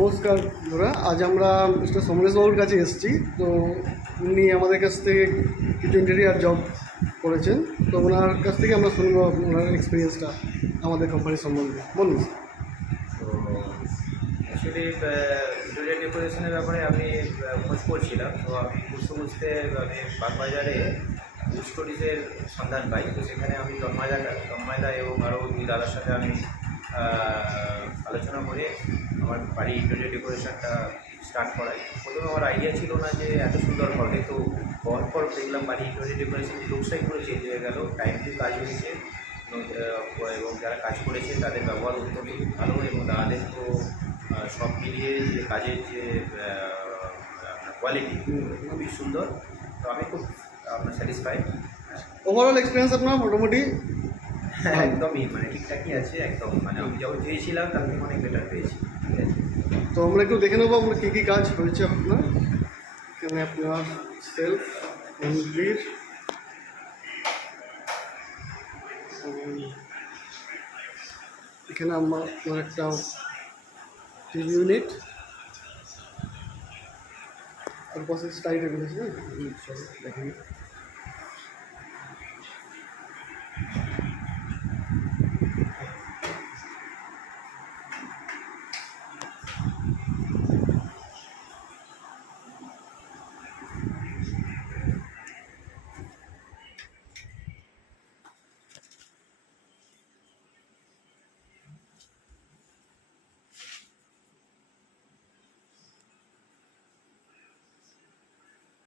নমস্কার বন্ধুরা, আজ আমরা মিস্টার সমরেশবাবুর কাছে এসেছি। তো উনি আমাদের কাছ থেকে কিছু ইন্টেরিয়ার জব করেছেন। তো ওনার কাছ থেকে আমরা শুনবো ওনার এক্সপিরিয়েন্সটা আমাদের কোম্পানির সম্বন্ধে। বলুন। তো অ্যাকচুয়ালি ইন্টেরিয়ার ডেকোরেশনের ব্যাপারে আমি খোঁজ করছিলাম। তো আমি বুঝতে আমি বাগবাজারে ফুড স্টোরিজের সন্ধান পাই। তো সেখানে আমি তন্ময়দা এবং আরও দুই দাদার সাথে আমি আলোচনা করে আমার বাড়ি ইন্টেরিয়ার ডেকোরেশনটা স্টার্ট করাই। প্রথমে আমার আইডিয়া ছিল না যে এত সুন্দর হবে। তো পর দেখলাম বাড়ি ইন্টেরিয়ার ডেকোরেশন লুকসটাই পুরো চেঞ্জ হয়ে গেল। টাইম টু কাজ হয়েছে এবং যারা কাজ করেছে তাদের ব্যবহার অত্যন্ত ভালো এবং তাদের তো সব মিলিয়ে যে কাজের যে কোয়ালিটি খুবই সুন্দর। তো আমি খুব আপনার স্যাটিসফাইড। ওভারঅল এক্সপিরিয়েন্স আপনার মোটামুটি একদমই মানে ঠিকঠাকই আছে, একদম মানে আমি যখন চেয়েছিলাম তার থেকে অনেক বেটার পেয়েছি। ঠিক আছে, তো আমরা একটু দেখে নেবো আমরা কী কী কাজ হয়েছে আপনার এখানে। আপনার সেলফ মন্দির, এখানে আমার একটা টিভি ইউনিট আর পাশে স্টাইল রেখেছে। দেখেন